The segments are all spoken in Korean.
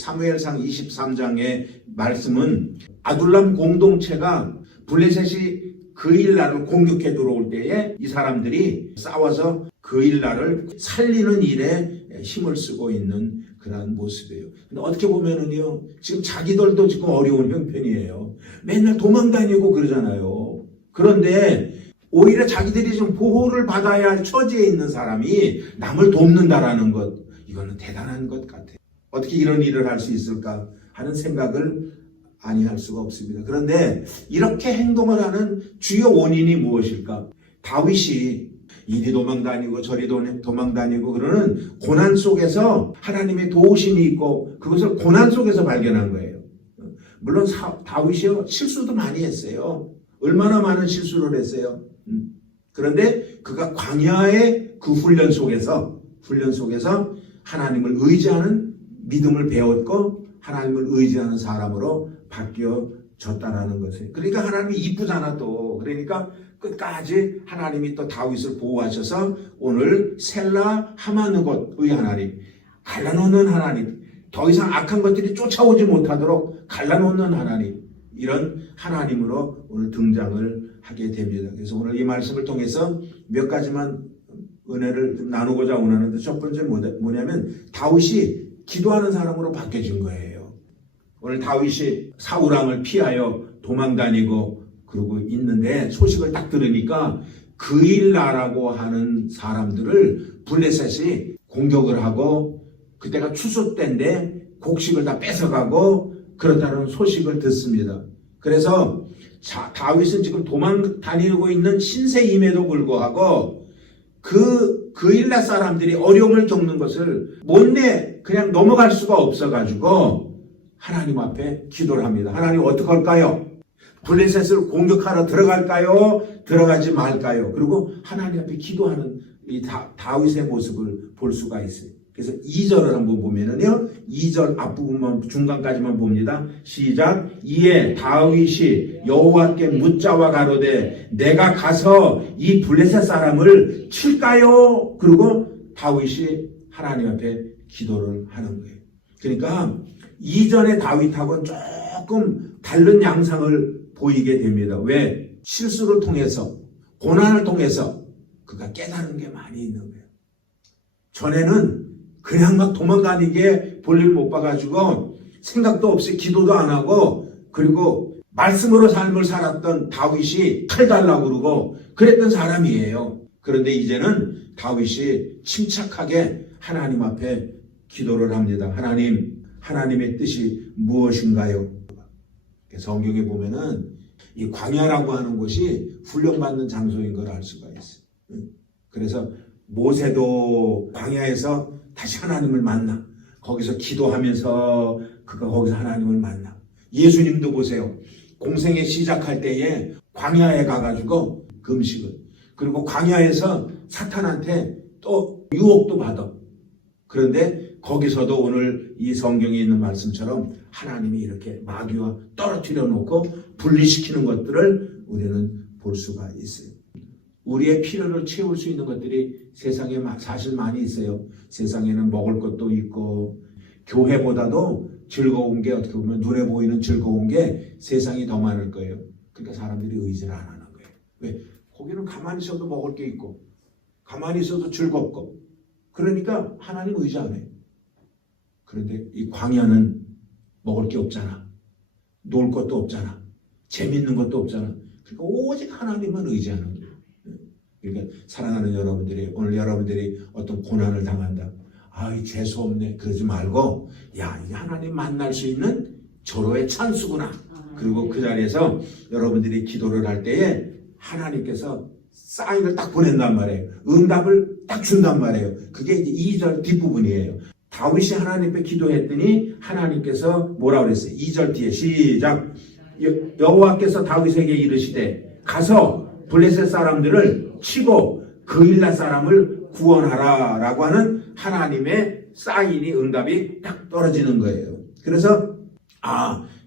사무엘상 23장의 말씀은 아둘람 공동체가 블레셋이 그 일날을 공격해 들어올 때에 이 사람들이 싸워서 그 일날을 살리는 일에 힘을 쓰고 있는 그런 모습이에요. 근데 어떻게 보면은요, 지금 자기들도 지금 어려운 형편이에요. 맨날 도망다니고 그러잖아요. 그런데 오히려 자기들이 좀 보호를 받아야 할 처지에 있는 사람이 남을 돕는다라는 것, 이거는 대단한 것 같아요. 어떻게 이런 일을 할 수 있을까 하는 생각을 아니할 수가 없습니다. 그런데 이렇게 행동을 하는 주요 원인이 무엇일까? 다윗이 이리 도망다니고 저리 도망다니고 그러는 고난 속에서 하나님의 도우심이 있고 그것을 고난 속에서 발견한 거예요. 물론 다윗이요, 실수도 많이 했어요. 얼마나 많은 실수를 했어요. 그런데 그가 광야의 그 훈련 속에서 하나님을 의지하는 믿음을 배웠고 하나님을 의지하는 사람으로 바뀌어졌다라는 것이에요. 그러니까 하나님이 이쁘잖아 또. 그러니까 끝까지 하나님이 또 다윗을 보호하셔서 오늘 셀라 하마느곳의 하나님, 갈라놓는 하나님, 더 이상 악한 것들이 쫓아오지 못하도록 갈라놓는 하나님, 이런 하나님으로 오늘 등장을 하게 됩니다. 그래서 오늘 이 말씀을 통해서 몇 가지만 은혜를 나누고자 원하는데, 첫 번째 뭐냐면 다윗이 기도하는 사람으로 바뀌어진 거예요. 오늘 다윗이 사울왕을 피하여 도망다니고 그러고 있는데 소식을 딱 들으니까 그일라라고 하는 사람들을 블레셋이 공격을 하고 그때가 추수 때인데 곡식을 다 뺏어가고 그렇다는 소식을 듣습니다. 그래서 다윗은 지금 도망 다니고 있는 신세임에도 불구하고 그일라 사람들이 어려움을 겪는 것을 못내 그냥 넘어갈 수가 없어가지고 하나님 앞에 기도를 합니다. 하나님 어떻게 할까요? 블레셋을 공격하러 들어갈까요? 들어가지 말까요? 그리고 하나님 앞에 기도하는 이 다윗의 모습을 볼 수가 있어요. 그래서 2절을 한번 보면은요, 2절 앞부분만 중간까지만 봅니다. 시작. 이에 다윗이 여호와께 묻자와 가로되 내가 가서 이 블레셋 사람을 칠까요? 그리고 다윗이 하나님 앞에 기도를 하는 거예요. 그러니까 이전의 다윗하고는 조금 다른 양상을 보이게 됩니다. 왜? 실수를 통해서, 고난을 통해서 그가 깨달은 게 많이 있는 거예요. 전에는 그냥 막 도망다니게 볼일 못 봐가지고 생각도 없이 기도도 안 하고, 그리고 말씀으로 삶을 살았던 다윗이 칼 달라고 그러고 그랬던 사람이에요. 그런데 이제는 다윗이 침착하게 하나님 앞에 기도를 합니다. 하나님의 뜻이 무엇인가요? 성경에 보면은 이 광야라고 하는 곳이 훈련받는 장소인 걸 알 수가 있어요. 그래서 모세도 광야에서 다시 하나님을 만나. 거기서 기도하면서 그가 거기서 하나님을 만나. 예수님도 보세요. 공생에 시작할 때에 광야에 가가지고 금식을. 그리고 광야에서 사탄한테 또 유혹도 받아. 그런데 거기서도 오늘 이 성경에 있는 말씀처럼 하나님이 이렇게 마귀와 떨어뜨려 놓고 분리시키는 것들을 우리는 볼 수가 있어요. 우리의 필요를 채울 수 있는 것들이 세상에 사실 많이 있어요. 세상에는 먹을 것도 있고, 교회보다도 즐거운 게, 어떻게 보면 눈에 보이는 즐거운 게 세상이 더 많을 거예요. 그러니까 사람들이 의지를 안 하는 거예요. 왜? 거기는 가만히 있어도 먹을 게 있고 가만히 있어도 즐겁고, 그러니까 하나님 의지 안 해요. 그런데 이 광야는 먹을 게 없잖아. 놀 것도 없잖아. 재밌는 것도 없잖아. 그러니까 오직 하나님만 의지하는 거예요. 그러니까 사랑하는 여러분들이, 오늘 여러분들이 어떤 고난을 당한다. 이 재수 없네. 그러지 말고, 야, 이게 하나님 만날 수 있는 절호의 찬스구나. 그리고 그 자리에서 여러분들이 기도를 할 때에 하나님께서 사인을 딱 보낸단 말이에요. 응답을 딱 준단 말이에요. 그게 이제 2절 뒷부분이에요. 다윗이 하나님 앞에 기도했더니 하나님께서 뭐라고 그랬어요? 2절 뒤에 시작. 여호와께서 다윗에게 이르시되 가서 블레셋 사람들을 치고 그일라 사람을 구원하라 라고 하는 하나님의 사인이, 응답이 딱 떨어지는 거예요. 그래서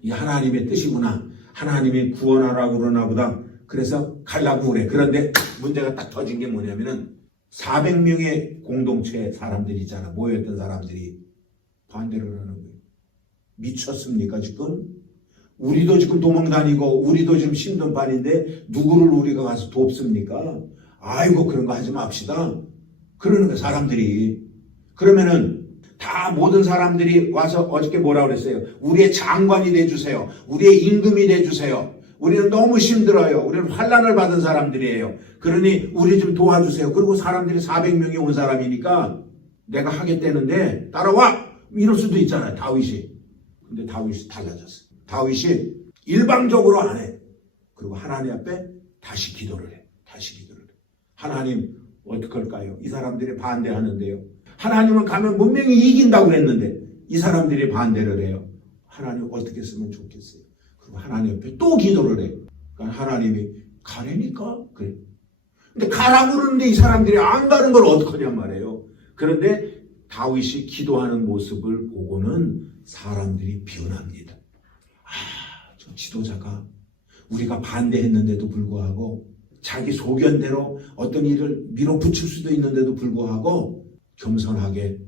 이 하나님의 뜻이구나. 하나님이 구원하라고 그러나 보다. 그래서 가려고 그래. 그런데 문제가 딱 터진 게 뭐냐면은 400명의 공동체 사람들이 있잖아. 모였던 사람들이 반대를 하는 거예요. 미쳤습니까 지금? 우리도 지금 도망다니고 우리도 지금 신돈반인데 누구를 우리가 가서 돕습니까? 아이고 그런 거 하지 맙시다. 그러는 거 사람들이. 그러면은 다 모든 사람들이 와서 어저께 뭐라 그랬어요? 우리의 장관이 돼주세요. 우리의 임금이 돼주세요. 우리는 너무 힘들어요. 우리는 환난을 받은 사람들이에요. 그러니 우리 좀 도와주세요. 그리고 사람들이 400명이 온 사람이니까 내가 하겠다는데 따라와! 이럴 수도 있잖아요. 다윗이. 근데 다윗이 달라졌어요. 다윗이 일방적으로 안 해. 그리고 하나님 앞에 다시 기도를 해. 다시 기도를 해. 하나님 어떡할까요? 이 사람들이 반대하는데요. 하나님을 가면 분명히 이긴다고 그랬는데 이 사람들이 반대를 해요. 하나님 어떻게 쓰면 좋겠어요? 그리고 하나님 옆에 또 기도를 해요. 그러니까 하나님이 가래니까? 그래. 근데 가라고 그러는데 이 사람들이 안 가는 걸 어떡하냔 말이에요. 그런데 다윗이 기도하는 모습을 보고는 사람들이 변합니다. 저 지도자가 우리가 반대했는데도 불구하고 자기 소견대로 어떤 일을 밀어붙일 수도 있는데도 불구하고 겸손하게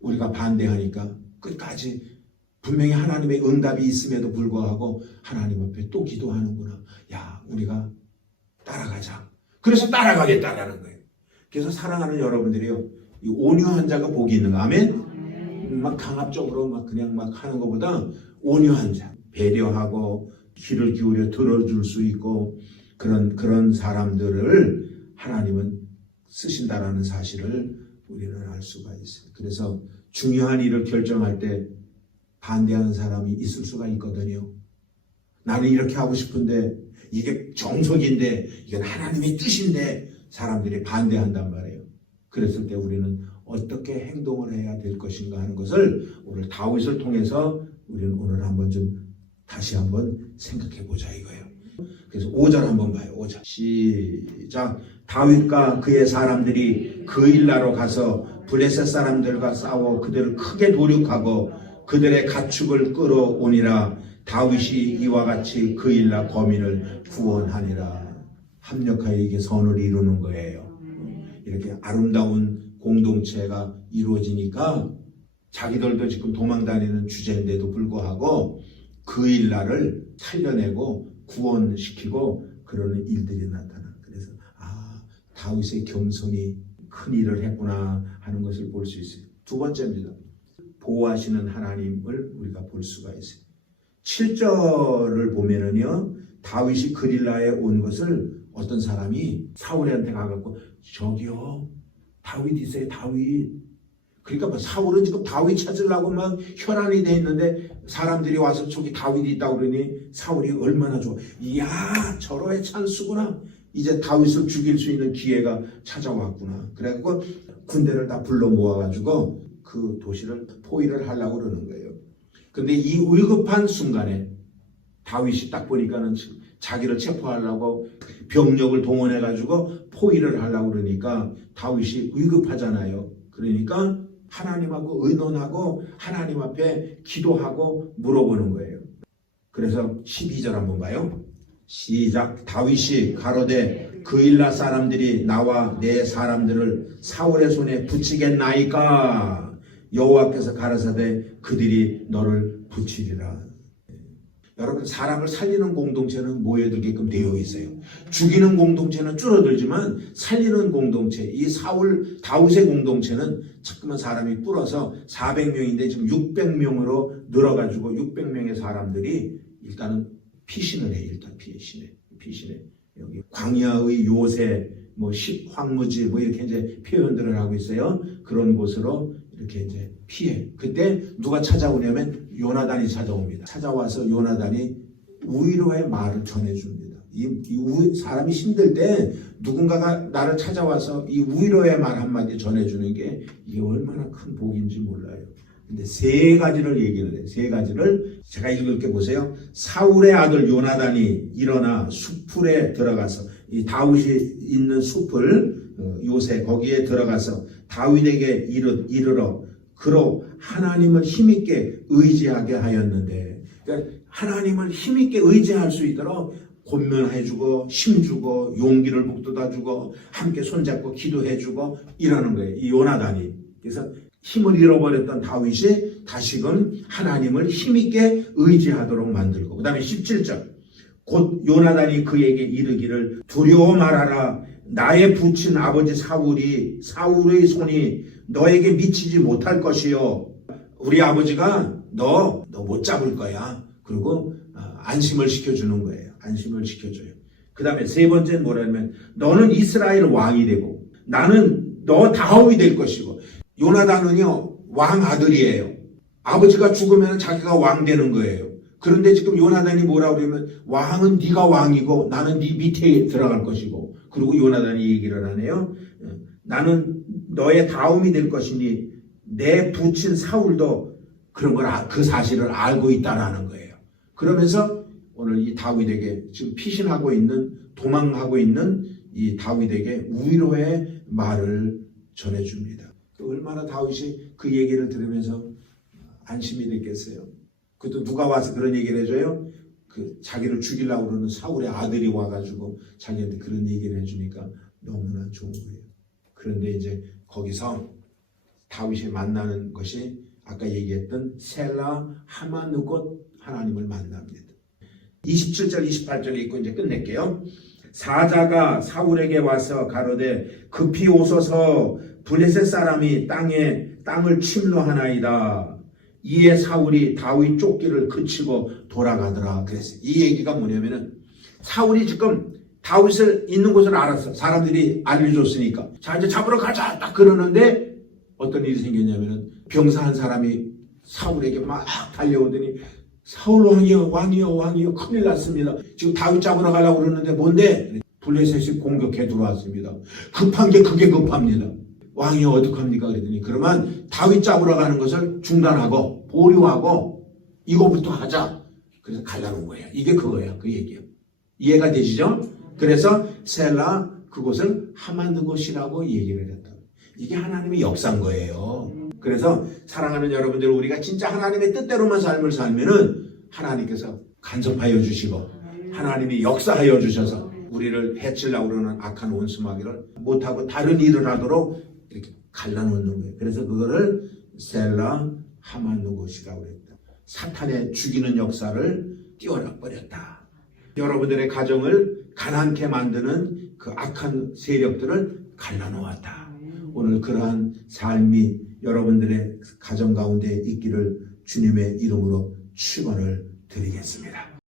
우리가 반대하니까 끝까지 분명히 하나님의 응답이 있음에도 불구하고 하나님 앞에 또 기도하는구나. 야, 우리가 따라가자. 그래서 따라가겠다라는 거예요. 그래서 사랑하는 여러분들이요, 이 온유한 자가 복이 있는 거. 아멘? 막 강압적으로 막 그냥 막 하는 것보다 온유한 자, 배려하고 귀를 기울여 들어줄 수 있고 그런 사람들을 하나님은 쓰신다라는 사실을 우리는 알 수가 있어요. 그래서 중요한 일을 결정할 때 반대하는 사람이 있을 수가 있거든요. 나는 이렇게 하고 싶은데 이게 정석인데 이건 하나님의 뜻인데 사람들이 반대한단 말이에요. 그랬을 때 우리는 어떻게 행동을 해야 될 것인가 하는 것을 오늘 다윗을 통해서 우리는 오늘 한번 좀 다시 한번 생각해 보자 이거예요. 그래서 5절 한번 봐요. 5절 시작. 다윗과 그의 사람들이 그 일나로 가서 블레셋 사람들과 싸워 그들을 크게 도륙하고 그들의 가축을 끌어오니라. 다윗이 이와 같이 그 일나 거민을 구원하니라. 합력하여 이게 선을 이루는 거예요. 이렇게 아름다운 공동체가 이루어지니까 자기들도 지금 도망다니는 주제인데도 불구하고 그 일나를 살려내고 구원시키고 그러는 일들이 나타나. 그래서 다윗의 겸손이 큰 일을 했구나 하는 것을 볼 수 있어요. 두 번째입니다. 보호하시는 하나님을 우리가 볼 수가 있어요. 7절을 보면은요, 다윗이 그릴라에 온 것을 어떤 사람이 사울한테 가갖고 저기요 다윗 있어요. 다윗. 그러니까 뭐 사울은 지금 다윗 찾으려고 막 혈안이 돼 있는데 사람들이 와서 저기 다윗이 있다고 그러니 사울이 얼마나 좋아. 이야 절호의 찬스구나. 이제 다윗을 죽일 수 있는 기회가 찾아왔구나. 그래갖고 군대를 다 불러 모아가지고 그 도시를 포위를 하려고 그러는 거예요. 근데 이 위급한 순간에 다윗이 딱 보니까는 자기를 체포하려고 병력을 동원해가지고 포위를 하려고 그러니까 다윗이 위급하잖아요. 그러니까 하나님하고 의논하고 하나님 앞에 기도하고 물어보는 거예요. 그래서 12절 한번 봐요. 시작. 다윗이 가로되 그일라 사람들이 나와 내 사람들을 사울의 손에 붙이겠나이까. 여호와께서 가라사대 그들이 너를 붙이리라. 여러분, 사람을 살리는 공동체는 모여들게끔 되어 있어요. 죽이는 공동체는 줄어들지만 살리는 공동체, 이 다윗의 공동체는 자꾸만 사람이 불어서 400명인데 지금 600명으로 늘어가지고 600명의 사람들이 일단은 피신을 해. 일단 피신해. 여기 광야의 요새, 황무지 이렇게 이제 표현들을 하고 있어요. 그런 곳으로 이렇게 이제 피해. 그때 누가 찾아오냐면 요나단이 찾아옵니다. 찾아와서 요나단이 위로의 말을 전해줍니다. 사람이 힘들 때 누군가가 나를 찾아와서 이 위로의 말 한마디 전해주는 게 이게 얼마나 큰 복인지 몰라요. 근데 세 가지를 얘기를 해요. 세 가지를 제가 읽을게 보세요. 사울의 아들 요나단이 일어나 숲풀에 들어가서 이 다윗이 있는 숲을 요새 거기에 들어가서 다윗에게 이르러 그로 하나님을 힘있게 의지하게 하였는데, 그러니까 하나님을 힘있게 의지할 수 있도록 권면해주고 힘주고 용기를 북돋아주고 함께 손잡고 기도해주고 이러는 거예요. 이 요나단이. 그래서 힘을 잃어버렸던 다윗이 다시금 하나님을 힘있게 의지하도록 만들고, 그 다음에 17절 곧 요나단이 그에게 이르기를 두려워 말하라. 나의 부친 아버지 사울의 손이 너에게 미치지 못할 것이요. 우리 아버지가 너 못 잡을 거야. 그리고 안심을 시켜주는 거예요. 안심을 시켜줘요. 그 다음에 세 번째는 뭐라면 너는 이스라엘 왕이 되고 나는 너 다음이 될 것이고. 요나단은요 왕 아들이에요. 아버지가 죽으면 자기가 왕 되는 거예요. 그런데 지금 요나단이 뭐라고 그러면 왕은 네가 왕이고 나는 네 밑에 들어갈 것이고, 그리고 요나단이 얘기를 하네요. 나는 너의 다음이 될 것이니 내 부친 사울도 그런 걸 그 사실을 알고 있다라는 거예요. 그러면서 오늘 이 다윗에게 지금 피신하고 있는, 도망하고 있는 이 다윗에게 위로의 말을 전해줍니다. 얼마나 다윗이 그 얘기를 들으면서 안심이 됐겠어요. 그것도 누가 와서 그런 얘기를 해줘요? 그 자기를 죽이려고 그러는 사울의 아들이 와가지고 자기한테 그런 얘기를 해주니까 너무나 좋은 거예요. 그런데 이제 거기서 다윗이 만나는 것이 아까 얘기했던 셀라 하마누곳 하나님을 만납니다. 27절 28절에 있고 이제 끝낼게요. 사자가 사울에게 와서 가로되 급히 오소서 블레셋 사람이 땅을 침노하나이다. 이에 사울이 다윗 쫓기를 그치고 돌아가더라 그랬어요. 이 얘기가 뭐냐면은 사울이 지금 다윗을 있는 곳을 알았어. 사람들이 알려줬으니까. 자, 이제 잡으러 가자 딱 그러는데 어떤 일이 생겼냐면은 병사 한 사람이 사울에게 막 달려오더니 사울 왕이여 큰일 났습니다. 지금 다윗 잡으러 가려고 그러는데 뭔데? 블레셋이 공격해 들어왔습니다. 급한 게 그게 급합니다. 왕이 어떡합니까? 그랬더니 그러면 다윗 잡으러 가는 것을 중단하고 보류하고 이거부터 하자. 그래서 갈라놓은 거예요. 이게 그거야. 그 얘기예요. 이해가 되시죠? 그래서 셀라 그곳을 하마누곳이라고 얘기를 했다. 이게 하나님의 역사인 거예요. 그래서 사랑하는 여러분들, 우리가 진짜 하나님의 뜻대로만 삶을 살면은 하나님께서 간섭하여 주시고 하나님이 역사하여 주셔서 우리를 해치려고 그러는 악한 원수마귀를 못하고 다른 일을 하도록 이렇게 갈라놓는 거예요. 그래서 그거를 셀라 하마누곳이라고 했다. 사탄의 죽이는 역사를 띄워놔 버렸다. 여러분들의 가정을 가난케 만드는 그 악한 세력들을 갈라놓았다. 오늘 그러한 삶이 여러분들의 가정 가운데 있기를 주님의 이름으로 축원을 드리겠습니다.